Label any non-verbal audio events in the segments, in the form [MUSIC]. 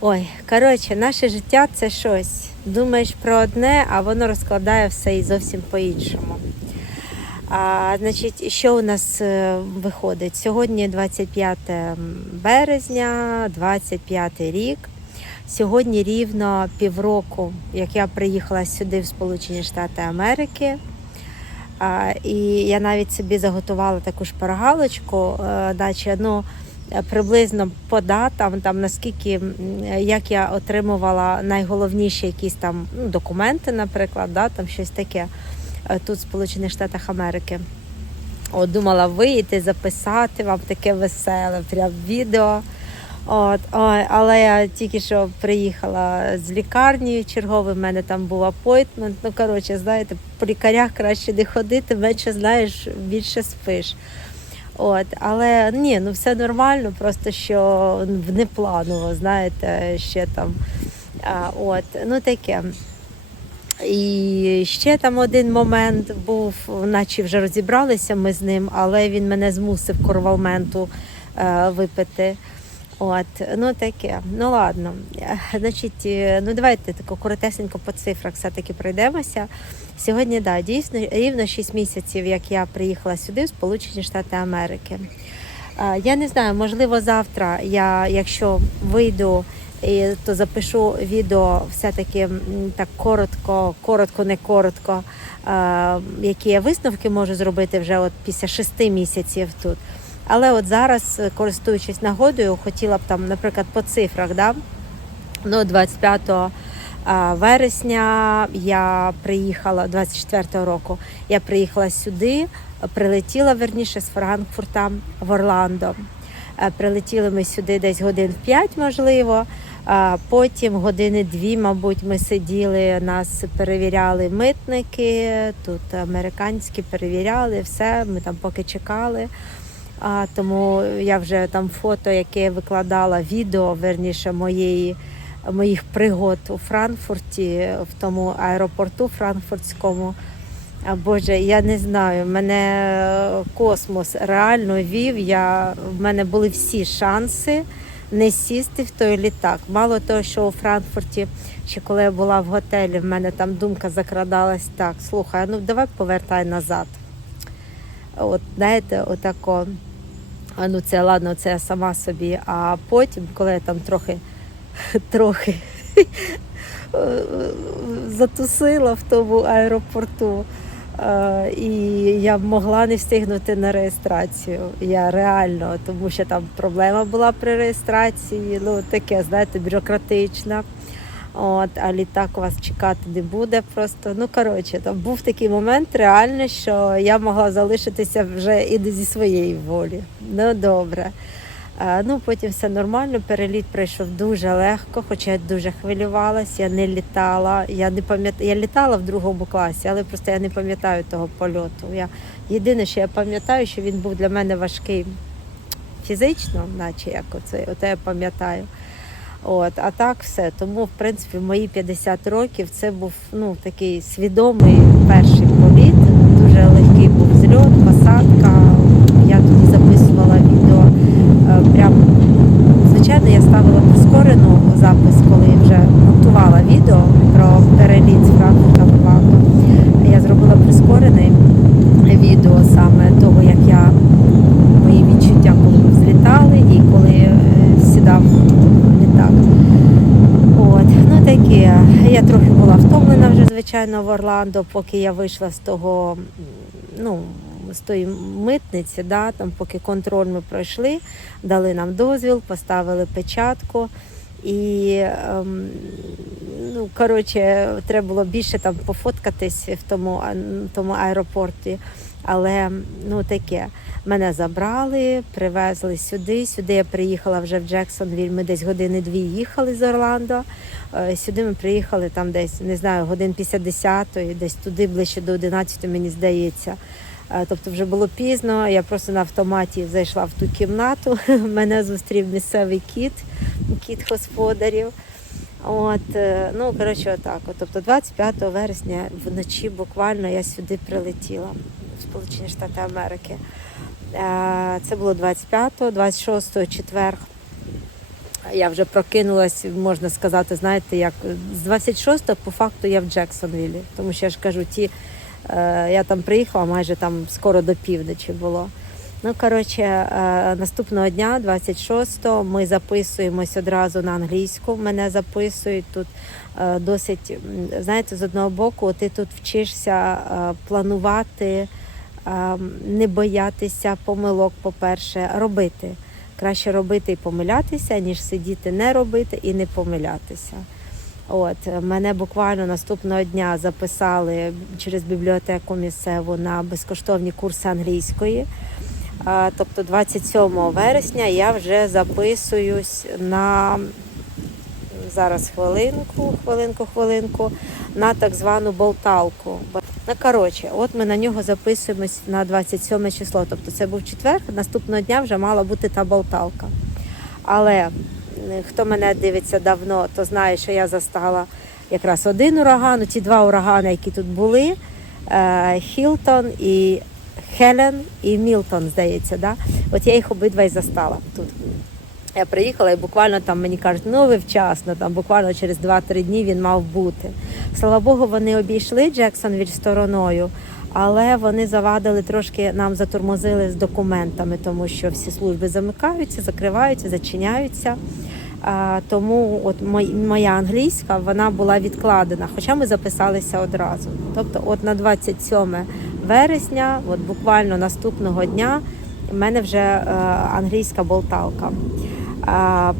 Ой, коротше, наше життя це щось. Думаєш про одне, а воно розкладає все і зовсім по-іншому. А, значить, що у нас е, виходить? Сьогодні 25 березня, 25 рік. Сьогодні рівно півроку, як я приїхала сюди в Сполучені Штати Америки. І я навіть собі заготувала таку шпаргалочку, е, наче ну, е, приблизно по датам, там наскільки як я отримувала найголовніші якісь там ну, документи, наприклад, да, там щось таке е, тут, в Сполучених Штатах Америки. От, думала вийти, записати вам таке веселе, прям відео. От, ой, але я тільки що приїхала з лікарні черговий, в мене там був апойтмент. Ну, коротше, знаєте, по лікарях краще не ходити, менше знаєш, більше спиш. От, але ні, ну все нормально, просто що внепланово, знаєте, ще там. А, от, ну таке. І ще там один момент був, наче вже розібралися ми з ним, але він мене змусив корвалменту е, випити. От, ну таке. Ну ладно. Е, Значить, е, ну давайте тако коротесенько по цифрах все-таки пройдемося. Сьогодні, да, дійсно рівно 6 місяців, як я приїхала сюди, в Сполучені Штати Америки. Е, Я не знаю, можливо, завтра я, якщо вийду, то запишу відео все-таки так коротко, коротко, не коротко, які я висновки можу зробити вже от після шести місяців тут. Але от зараз, е, користуючись нагодою, хотіла б там, наприклад, по цифрах, да? ну, 25 вересня я приїхала 24-го року. Я приїхала сюди, прилетіла верніше з Франкфурта в Орландо. Е, Прилетіли ми сюди десь годин в 5, можливо. Потім години дві, мабуть, ми сиділи, нас перевіряли митники, тут американські перевіряли все. Ми там поки чекали. А, тому я вже там фото, яке я викладала, відео верніше моєї моїх пригод у Франкфурті, в тому аеропорту франкфуртському. А Боже, я не знаю, мене космос реально вів. Я, в мене були всі шанси не сісти в той літак. Мало того, що у Франкфурті, ще коли я була в готелі, в мене там думка закрадалась так: слухай, ну давай повертай назад. От, знаєте, отако. А ну це ладно, це я сама собі. А потім, коли я там трохи, трохи затусила в тому аеропорту, е, і я могла не встигнути на реєстрацію. Я реально, тому що там проблема була при реєстрації, ну таке, знаєте, бюрократична. От, а літак вас чекати не буде. Просто ну коротше, там був такий момент реально, що я могла залишитися вже і не зі своєї волі. Ну добре. А, ну потім все нормально. Переліт пройшов дуже легко, хоча я дуже хвилювалася, я не літала. Я не пам'ятаю, я літала в другому класі, але просто я не пам'ятаю того польоту. Я єдине, що я пам'ятаю, що він був для мене важкий фізично, наче як оце, оте я пам'ятаю. От, а так все. Тому, в принципі, в мої 50 років це був ну, такий свідомий перший політ. Дуже легкий був зльот, посадка. Я тоді записувала відео. е, Прям, звичайно, я ставила прискорену запис, коли вже монтувала відео про переліт з Франкфурта в Орландо. Я зробила прискорене відео саме того, як я мої відчуття, коли ми взлітали і коли е, сідав літак. От, ну. Я трохи була втомлена вже, звичайно, в Орландо, поки я вийшла з того, ну, з тої митниці, да, там, поки контроль ми пройшли, дали нам дозвіл, поставили печатку. І ем, ну, коротше, треба було більше там пофоткатись в тому, тому аеропорті. Але ну таке, мене забрали, привезли сюди. Сюди я приїхала вже в Джексонвіль. Ми десь години дві їхали з Орландо. Е, Сюди ми приїхали там десь, не знаю, годин після 10, десь туди ближче до 11, мені здається. Е, Тобто вже було пізно. Я просто на автоматі зайшла в ту кімнату. [LAUGHS] Мене зустрів місцевий кіт, кіт господарів. От, е, ну коротше, отак. От. Тобто 25 вересня вночі буквально я сюди прилетіла в Сполучені Штати Америки. Е, Це було 25-го, 26-го четвер. Я вже прокинулась, можна сказати, знаєте, як з 26 по факту я в Джексонвілі. Тому що я ж кажу, ті, е, я там приїхала майже там скоро до півночі було. Ну, коротше, е, наступного дня, 26-го, ми записуємось одразу на англійську. Мене записують тут досить, знаєте, з одного боку, ти тут вчишся планувати, не боятися помилок, по-перше, робити. Краще робити і помилятися, ніж сидіти, не робити і не помилятися. От мене буквально наступного дня записали через бібліотеку місцеву на безкоштовні курси англійської. Тобто 27 вересня я вже записуюсь на зараз хвилинку, хвилинку, хвилинку, на так звану болталку. Ну, коротше, от ми на нього записуємось на 27 число. Тобто це був четвер, наступного дня вже мала бути та болталка. Але хто мене дивиться давно, то знає, що я застала якраз один ураган, ті два урагани, які тут були: е, Хілтон і Хелен і Мілтон, здається. Да? От я їх обидва і застала тут. Я приїхала і буквально там мені кажуть, ну ви вчасно, там буквально через 2-3 дні він мав бути. Слава Богу, вони обійшли Джексонвіль стороною, але вони завадили трошки, нам затормозили з документами, тому що всі служби замикаються, закриваються, зачиняються. А, тому от моя англійська вона була відкладена, хоча ми записалися одразу. Тобто, от на 27 вересня, от буквально наступного дня, в мене вже е, англійська болталка.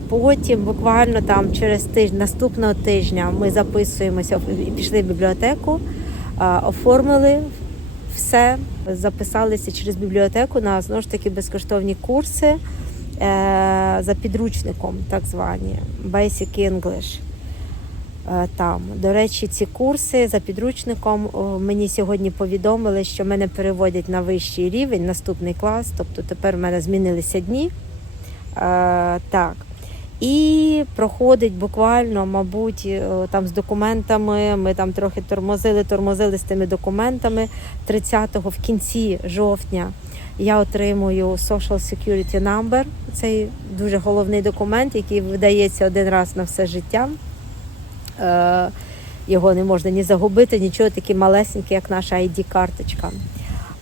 Потім, буквально там через тиждень, наступного тижня, ми записуємося і пішли в бібліотеку, оформили все, записалися через бібліотеку на знову ж таки безкоштовні курси е, за підручником, так звані Basic English. Е, Там, до речі, ці курси за підручником мені сьогодні повідомили, що мене переводять на вищий рівень, наступний клас. Тобто тепер в мене змінилися дні. Е, так. І проходить буквально, мабуть, е, там з документами. Ми там трохи тормозили, тормозили з тими документами. 30-го в кінці жовтня я отримую Social Security Number. Цей дуже головний документ, який видається один раз на все життя. Е, Його не можна ні загубити, нічого такий малесенький, як наша ID-карточка.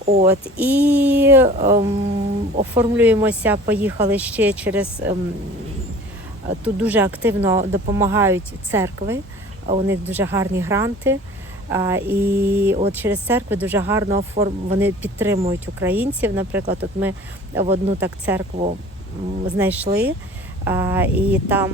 От і ем, оформлюємося, поїхали ще через ем, тут дуже активно допомагають церкви. У них дуже гарні гранти. А, і от через церкви дуже гарно оформ... вони підтримують українців. Наприклад, от ми в одну так церкву знайшли, а, і там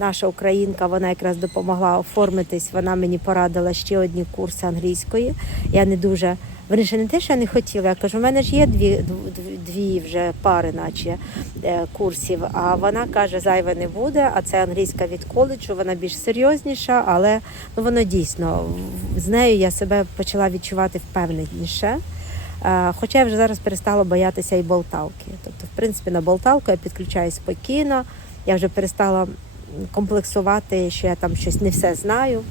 наша українка, вона якраз допомогла оформитись. Вона мені порадила ще одні курси англійської. Я не дуже Верніше, не те, що я не хотіла. Я кажу, у мене ж є дві, дв- дві вже пари, наче е, курсів. А вона каже, зайве не буде. А це англійська від коледжу, вона більш серйозніша, але ну воно дійсно з нею я себе почала відчувати впевненіше. Е, Хоча я вже зараз перестала боятися і болталки. Тобто, в принципі, на болталку я підключаюсь спокійно. Я вже перестала комплексувати, що я там щось не все знаю.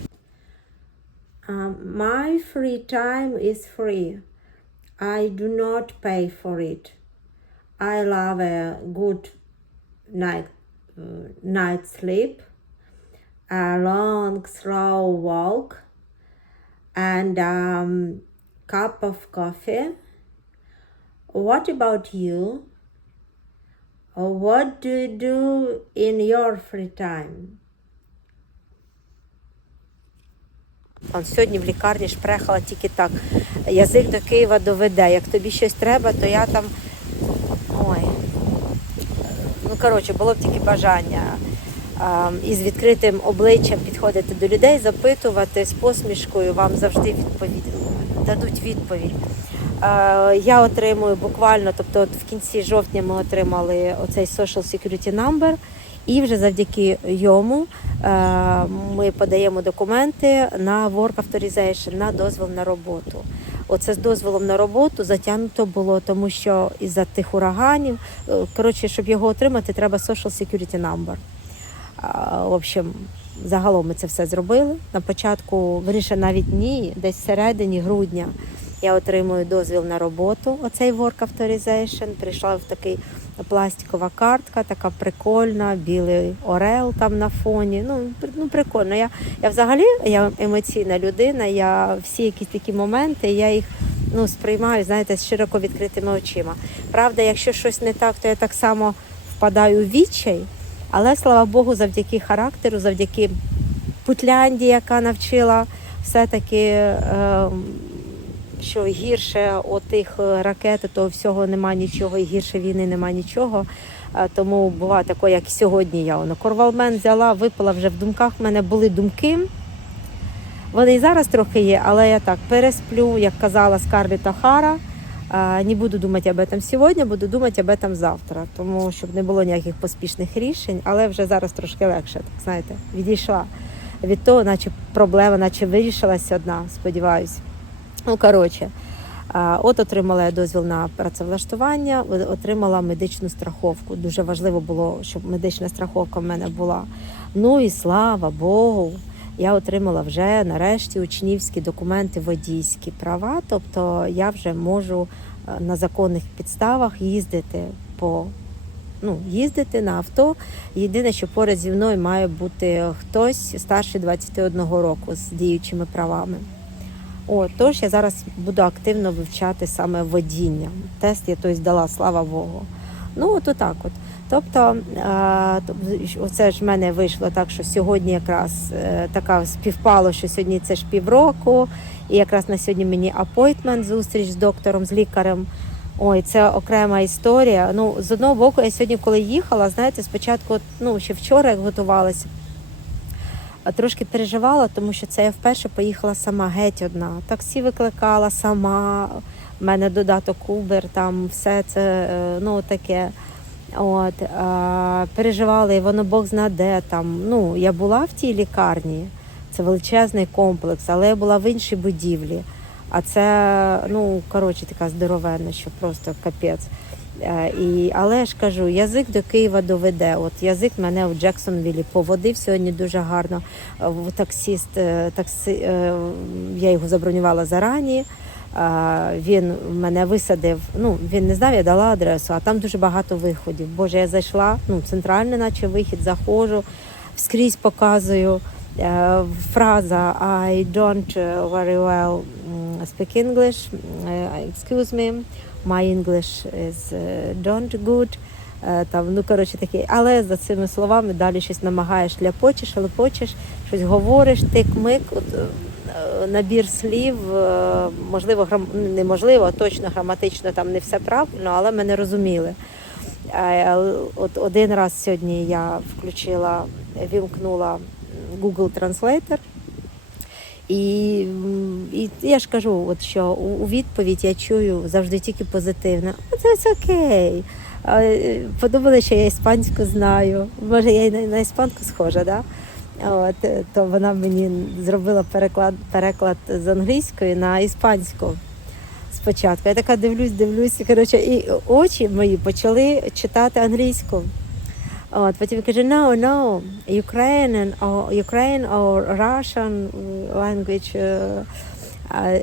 Uh, my free time is free. I do not pay for it. I love a good night uh, night sleep, a long slow walk, and um, cup of coffee. What about you? What do you do in your free time? Он сьогодні в лікарні шпрехала тільки так. Язик до Києва доведе. Як тобі щось треба, то я там. Ой. Ну, коротше, було б тільки бажання а, із відкритим обличчям підходити до людей, запитувати з посмішкою, вам завжди відповідь дадуть відповідь. Е, Я отримую буквально, тобто от в кінці жовтня ми отримали оцей Social Security Number, і вже завдяки йому е, ми подаємо документи на Work Authorization, на дозвіл на роботу. Оце з дозволом на роботу затягнуто було, тому що із-за тих ураганів, е, коротше, щоб його отримати, треба Social Security Number. В общем, загалом ми це все зробили. На початку, виріше навіть ні, десь в середині грудня я отримую дозвіл на роботу. Оцей Work Authorization. Прийшла в такий пластикова картка, така прикольна, білий орел там на фоні. Ну, ну прикольно. Я, я взагалі я емоційна людина. Я всі якісь такі моменти, я їх ну, сприймаю, знаєте, з широко відкритими очима. Правда, якщо щось не так, то я так само впадаю в відчай, але слава Богу, завдяки характеру, завдяки Путлянді, яка навчила все-таки, е, що гірше отих е, ракет, то всього нема нічого, і гірше війни нема нічого. Е, Тому буває таке, як сьогодні я. Воно Корвалмен взяла, випила вже в думках. В мене були думки. Вони і зараз трохи є, але я так пересплю, як казала Скарлетт Охара. А, Не буду думати об этом сьогодні, буду думати об этом завтра, тому щоб не було ніяких поспішних рішень, але вже зараз трошки легше, так знаєте, відійшла від того, наче проблема, наче вирішилась одна, сподіваюся. Ну, коротше, от отримала я дозвіл на працевлаштування, отримала медичну страховку. Дуже важливо було, щоб медична страховка в мене була. Ну і слава Богу, я отримала вже нарешті учнівські документи водійські права, тобто я вже можу е, на законних підставах їздити по ну, їздити на авто. Єдине, що поряд зі мною має бути хтось старший 21 року з діючими правами. О, тож я зараз буду активно вивчати саме водіння. Тест я той здала, слава Богу. Ну, от отак от. Тобто, е, оце ж в мене вийшло так, що сьогодні якраз е, така співпало, що сьогодні це ж півроку, і якраз на сьогодні мені апойтмент, зустріч з доктором, з лікарем. Ой, це окрема історія. Ну, з одного боку, я сьогодні, коли їхала, знаєте, спочатку, ну ще вчора, як готувалася, трошки переживала, тому що це я вперше поїхала сама геть одна. Таксі викликала сама. У мене додаток Uber, там все це е, ну таке. От а, переживала, і воно Бог зна де там. Ну, я була в тій лікарні, це величезний комплекс, але я була в іншій будівлі. А це, ну коротше, така здоровенна, що просто капець. Е, І, але ж кажу, язик до Києва доведе. От язик мене в Джексонвілі поводив сьогодні дуже гарно. Е, в Таксіст, е, таксі, я його забронювала зарані. Він мене висадив. Ну він не знав, я дала адресу, а там дуже багато виходів. Боже, я зайшла, ну центральний, наче вихід, заходжу, скрізь показую. Фраза I don't very well speak English. Excuse me, my English is uh, don't good. Е, Там, ну коротше таке, але за цими словами далі щось намагаєш ляпочеш, лепочеш, щось говориш, тик-мик, е, набір слів, е, можливо, грам... ну, неможливо, точно граматично там не все правильно, але мене розуміли. Е, От один раз сьогодні я включила, вімкнула Google Translator. І, і я ж кажу, от що у, відповідь я чую завжди тільки позитивне. «О, Це окей. Е, Подумали, що я іспанську знаю. Може, я й на, іспанку схожа, да? От, е, то вона мені зробила переклад, переклад з англійської на іспанську спочатку. Я така дивлюсь, дивлюсь, і, коротше, і очі мої почали читати англійську. От, потім каже, no, no, Ukrainian or, Ukraine or Russian language. е,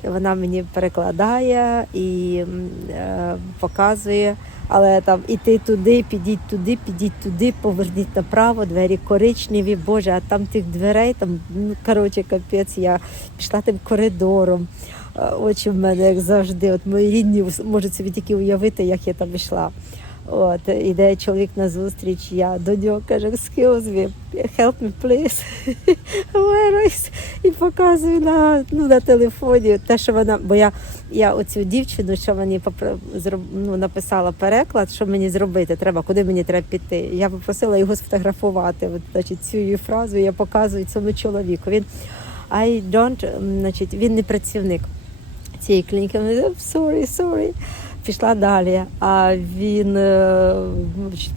Вона мені перекладає і е, показує, але там іти туди, підіть туди, підіть туди, поверніть направо, двері коричневі, Боже, а там тих дверей, там, ну, коротше, капець, я пішла тим коридором. Е, Очі в мене, як завжди. От мої рідні можуть собі тільки уявити, як я там йшла. От, іде чоловік на зустріч, я до нього кажу, excuse me, help me, please. [LAUGHS] Where? І показую на, ну, на телефоні те, що вона. Бо я, я оцю дівчину, що мені ну, написала переклад, що мені зробити треба, куди мені треба піти. Я попросила його сфотографувати. От, значить, цю її фразу я показую цьому чоловіку. Він I don't, значить, він не працівник цієї клініки. «I'm sorry, sorry. Пішла далі, а він е,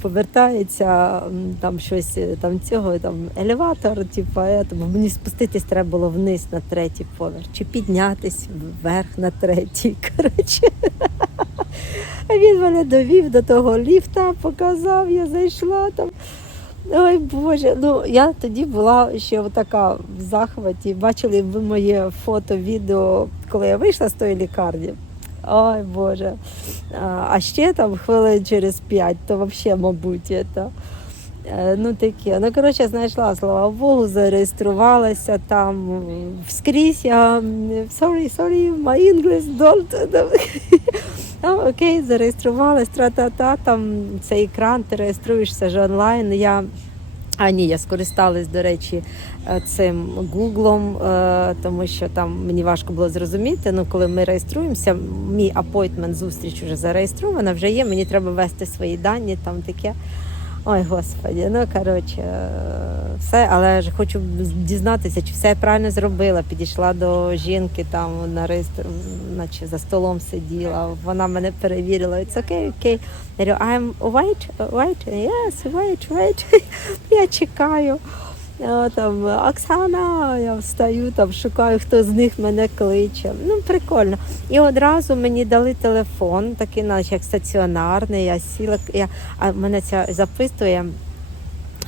повертається, там щось е, там цього, там елеватор, типу, е, тому мені спуститись треба було вниз на третій поверх, чи піднятись вверх на третій. [LAUGHS] Коротше. А він мене довів до того ліфта, показав, я зайшла там. Ой Боже, ну я тоді була ще така в захваті. Бачили ви моє фото, відео, коли я вийшла з тої лікарні. Ой Боже. А, ще там хвилин через п'ять, то взагалі, мабуть, це. Е, Ну таке. Ну, коротше, знайшла, слава Богу, зареєструвалася там вскрізь. Я sorry, sorry, my English don't. [LAUGHS] Ну, окей, зареєструвалась, тра-та-та, там цей екран, ти реєструєшся ж онлайн. Я а ні, я скористалась, до речі, е, цим гуглом, е, тому що там мені важко було зрозуміти. Ну, коли ми реєструємося, мій апойтмент, зустріч вже зареєстрована, вже є. Мені треба ввести свої дані, там таке. Ой, господі, ну коротше, все, але ж хочу дізнатися, чи все я правильно зробила. Підійшла до жінки там на реєстр, наче за столом сиділа. Вона мене перевірила. It's okay, okay. Я говорю, I'm wait, wait, yes, wait, wait. [LAUGHS] Я чекаю. А, Там Оксана, я встаю, там шукаю, хто з них мене кличе. Ну, прикольно. І одразу мені дали телефон, такий, наче як стаціонарний. Я сіла, я, а мене ця записує.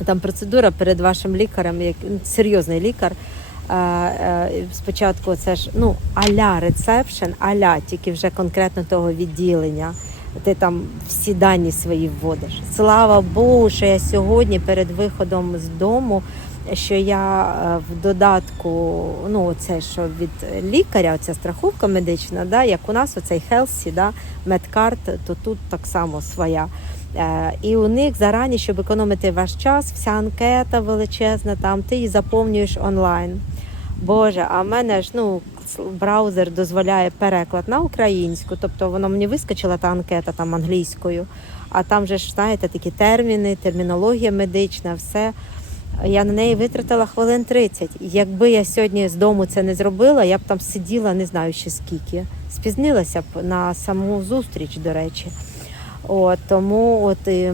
Там процедура перед вашим лікарем, як ну, серйозний лікар. Спочатку це ж ну аля рецепшн, аля тільки вже конкретно того відділення. Ти там всі дані свої вводиш. Слава Богу, що я сьогодні перед виходом з дому, що я е, в додатку, ну це що від лікаря, ця страховка медична, да, як у нас оцей Хелсі, да, медкарт, то тут так само своя. Е, І у них зарані, щоб економити ваш час, вся анкета величезна, там ти її заповнюєш онлайн. Боже, а в мене ж ну браузер дозволяє переклад на українську, тобто воно мені вискочила та анкета там англійською, а там же ж знаєте такі терміни, термінологія медична, все. Я на неї витратила хвилин 30. Якби я сьогодні з дому це не зробила, я б там сиділа, не знаю ще скільки. Спізнилася б на саму зустріч, до речі. От, тому от і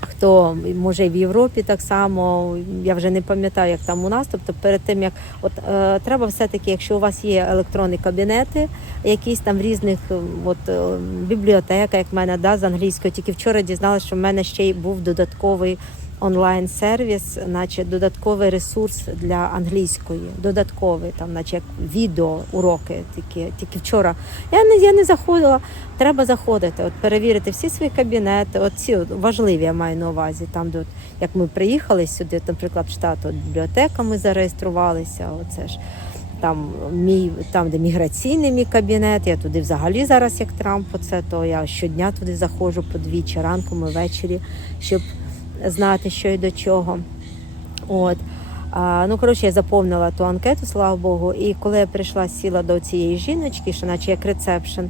хто може і в Європі так само, я вже не пам'ятаю, як там у нас. Тобто, перед тим як от е, треба все-таки, якщо у вас є електронні кабінети, якісь там в різних от е, бібліотека, як в мене, да, з англійською. Тільки вчора дізналася, що в мене ще й був додатковий онлайн-сервіс, наче додатковий ресурс для англійської, додатковий, там, наче як відео, уроки. Такі. Тільки вчора я не я не заходила. Треба заходити, от перевірити всі свої кабінети. От ці от важливі я маю на увазі. Там, де от, як ми приїхали сюди, наприклад, в штат от, бібліотека, ми зареєструвалися. Оце ж. Там мій там, де міграційний мій кабінет, я туди взагалі зараз як Трамп, оце, то я щодня туди заходжу по двічі ранком і ввечері, щоб знати, що і до чого. От. А, ну, коротше, я заповнила ту анкету, слава Богу. І коли я прийшла, сіла до цієї жіночки, що наче як рецепшн,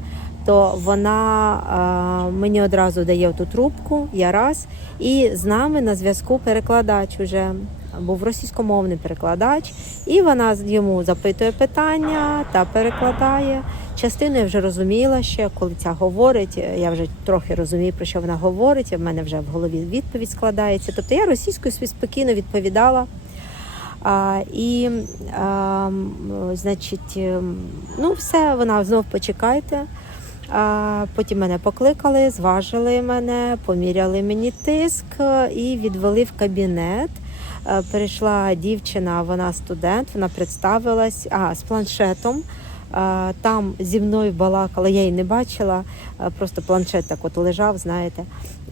то вона а, мені одразу дає ту трубку, я раз, і з нами на зв'язку перекладач уже. Був російськомовний перекладач, і вона йому запитує питання та перекладає. Частину я вже розуміла ще, коли ця говорить. Я вже трохи розумію, про що вона говорить. В мене вже в голові відповідь складається. Тобто я російською собі спокійно відповідала. А, І, а, значить, ем, ну, все, вона знов почекайте. А, Потім мене покликали, зважили мене, поміряли мені тиск і відвели в кабінет. Е, Перейшла дівчина, вона студент, вона представилась а, з планшетом. Е, Там зі мною балакала, я її не бачила, е, просто планшет так от лежав, знаєте.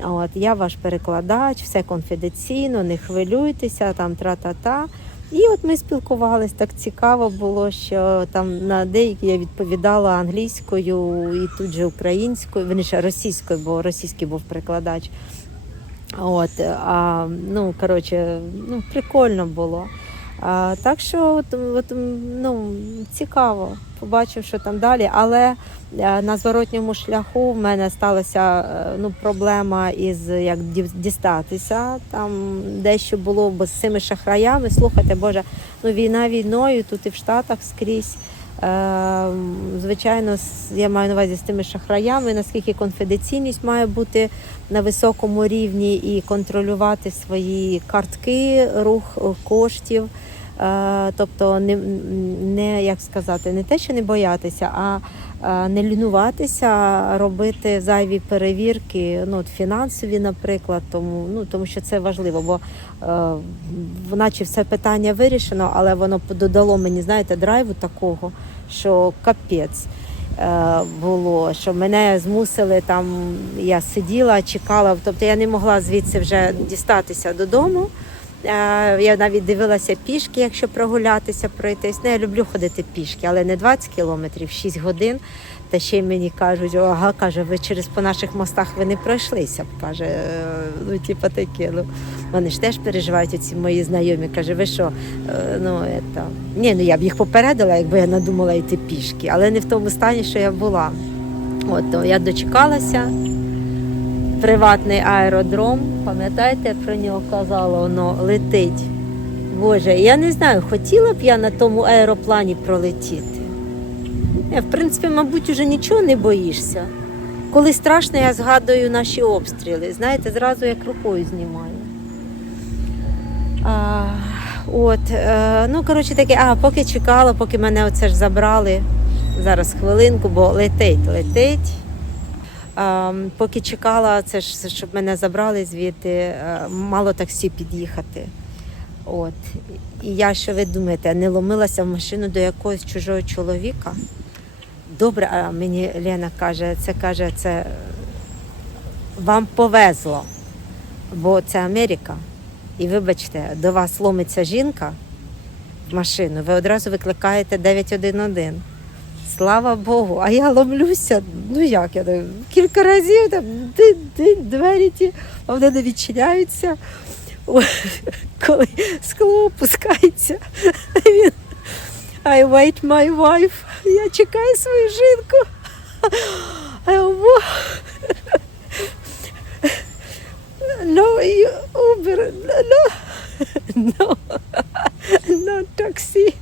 От Я ваш перекладач, все конфіденційно, не хвилюйтеся, там тра-та-та. І от ми спілкувались, так цікаво було, що там на деякі я відповідала англійською і тут же українською, верніше російською, бо російський був перекладач. От, а, ну, коротше, ну, прикольно було. А, так що от, от, ну, цікаво, побачив, що там далі. Але е, на зворотньому шляху в мене сталася е, ну, проблема із як дістатися. Там дещо було бо з цими шахраями. Слухайте, Боже, ну війна війною, тут і в Штатах скрізь. Е, Звичайно, я маю на увазі з тими шахраями, наскільки конфіденційність має бути на високому рівні і контролювати свої картки, рух е, коштів. Е, тобто не, не як сказати, не те, що не боятися, а е, не лінуватися, робити зайві перевірки, ну от фінансові, наприклад, тому ну тому що це важливо, бо е, наче все питання вирішено, але воно додало мені, знаєте, драйву такого, що капець. е, Було, що мене змусили там, я сиділа, чекала, тобто я не могла звідси вже дістатися додому. Я навіть дивилася пішки, якщо прогулятися, пройтись. Ну, я люблю ходити пішки, але не 20 кілометрів, 6 годин. Та ще й мені кажуть, ага, каже, ви через по наших мостах ви не пройшлися. Каже, «Е, ну, типа таке. Ну, вони ж теж переживають оці мої знайомі. Каже, ви що? Е, Ну, это... Ні, ну я б їх попередила, якби я надумала йти пішки, але не в тому стані, що я була. От, то я дочекалася приватний аеродром. Пам'ятаєте, про нього казала, воно летить. Боже, я не знаю, хотіла б я на тому аероплані пролетіти. Я, в принципі, мабуть, уже нічого не боїшся. Коли страшно, я згадую наші обстріли. Знаєте, зразу як рукою знімаю. А, от, е, ну, коротше таке, а поки чекала, поки мене оце ж забрали. Зараз хвилинку, бо летить, летить. А, поки чекала, це ж щоб мене забрали звідти, е, мало таксі під'їхати. От. І я, що ви думаєте, не ломилася в машину до якогось чужого чоловіка. Добре, а мені Лена каже, це каже, це вам повезло, бо це Америка. І вибачте, до вас ломиться жінка в машину, ви одразу викликаєте 911. Слава Богу, а я ломлюся. Ну як я так, кілька разів там ди- ди- двері ті, а вони не відчиняються. [LAUGHS] Коли скло опускається, [LAUGHS] він I wait my wife. Я чекаю свою жінку. No, you [LAUGHS] Uber, no, no, no taxi.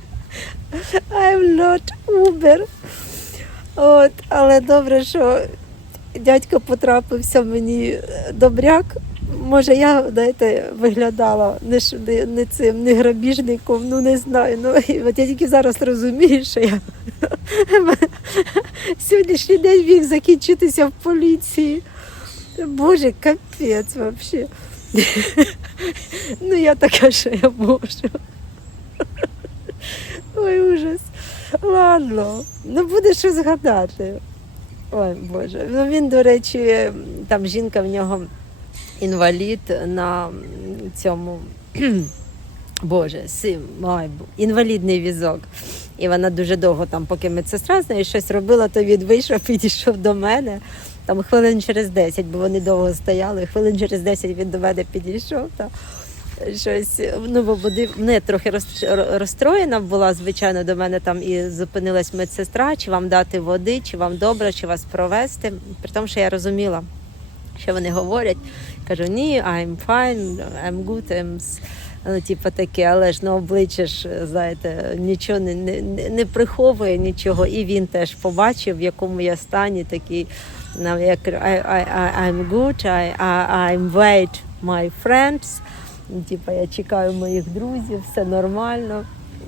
I'm not Uber. От, добре, що дядько потрапився мені добряк. Може, я знаєте, виглядала не, не, не цим, не грабіжником, ну не знаю. Ну, і от я тільки зараз розумію, що я [LAUGHS] сьогоднішній день міг закінчитися в поліції. Боже, капець взагалі. [LAUGHS] Ну, я така, що я можу. [LAUGHS] Ой, ужас. Ладно, ну буде що згадати. Ой, Боже. Ну він, до речі, там жінка в нього інвалід на цьому. [CLEARS THROAT] Боже, сим, ой, інвалідний візок. І вона дуже довго там, поки медсестра з нею щось робила, то він вийшов, [LAUGHS] підійшов до мене. Там хвилин через 10, бо вони довго стояли. Хвилин через 10 він до мене підійшов. Та щось ну бо буде не трохи роз- розстроєна була, звичайно, до мене там і зупинилась медсестра, чи вам дати води, чи вам добре, чи вас провести. При тому, що я розуміла, що вони говорять. Кажу, ні, I'm fine, I'm good, I'm... Ну, типу таке, але ж на обличчя ж, знаєте, нічого не, не- не приховує нічого. І він теж побачив, в якому я стані такий. ну, як I, I, I, I'm good, I, I, I'm wait my friends. Ну, Типа я чекаю моїх друзів, все нормально.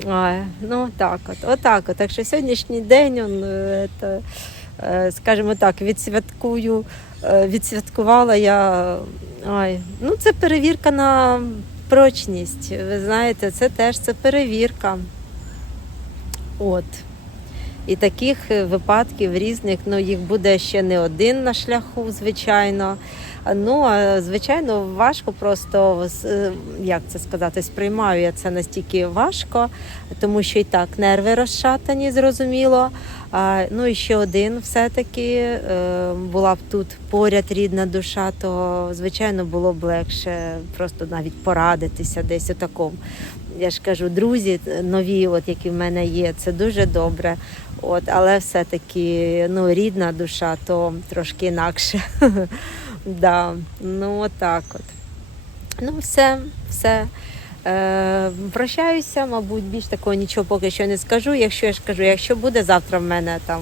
А, ну так от, отак от. Так що сьогоднішній день, он, е, це, е, скажімо так, відсвяткую, е, відсвяткувала я. Ай, ну це перевірка на прочність. Ви знаєте, це теж це перевірка. От. І таких е, випадків різних, ну їх буде ще не один на шляху, звичайно. Ну, а, звичайно, важко просто е, як це сказати, сприймаю я це настільки важко, тому що і так нерви розшатані, зрозуміло. Ну і ще один все-таки е, була б тут поряд рідна душа, то звичайно було б легше просто навіть порадитися десь у такому. Я ж кажу, друзі нові, от які в мене є, це дуже добре. От, але все-таки ну, рідна душа, то трошки інакше. [LAUGHS] да, ну отак от. Ну, все, все. Е, прощаюся, мабуть, більш такого нічого поки що не скажу. Якщо я ж кажу, якщо буде завтра в мене там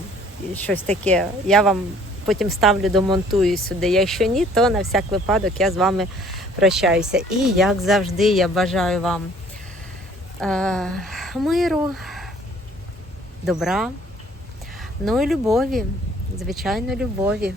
щось таке, я вам потім ставлю, домонтую сюди. Якщо ні, то на всяк випадок я з вами прощаюся. І як завжди, я бажаю вам миру, добра, ну і любові, звичайно, любові.